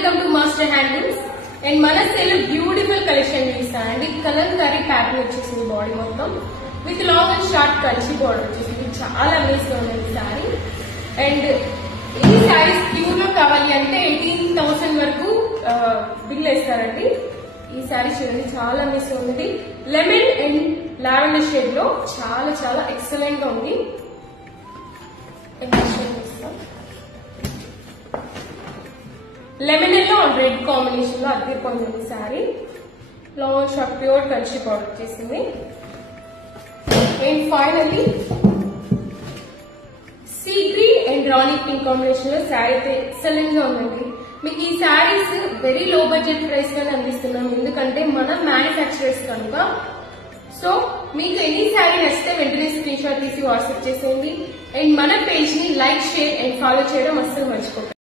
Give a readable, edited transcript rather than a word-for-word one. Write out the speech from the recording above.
Welcome to master handlooms. And మన sale beautiful collection చూస్తానండి. Kalamkari pattern వచ్చేసింది బాడీ మొత్తం with long and short Kanchi border వచ్చేసింది. చాలా అమేజింగ్ ఉంది సారీ. అండ్ ఈ సారీస్ ప్యూర్ లో కావాలి అంటే 18,000 వరకు బిల్ వేస్తారండి. ఈ సారీ చూడండి, చాలా అమేజింగ్ ఉంది. లెమన్ అండ్ లావెండర్ షేడ్ లో చాలా చాలా ఎక్సలెంట్ గా ఉంది. Lemon yellow and red combination లో అద్దరిపోయింది sari. Long short pure Kanchi border వచ్చేసింది. And finally sea green and rani pink combination లో శారీ అయితే ఎక్సలెంట్ గా ఉందండి. మీకు ఈ saris very low budget price గానే అందిస్తున్నాం, ఎందుకంటే మనం మ్యానుఫ్యాక్చరర్స్ కనుక. సో మీకు ఎనీ శారీ నచ్చితే వెంటనే స్క్రీన్ షాట్ తీసి వాట్సాప్ చేసేయండి. అండ్ మన పేజ్ ని లైక్, షేర్ అండ్ ఫాలో చేయడం అస్సలు మర్చిపోకండి.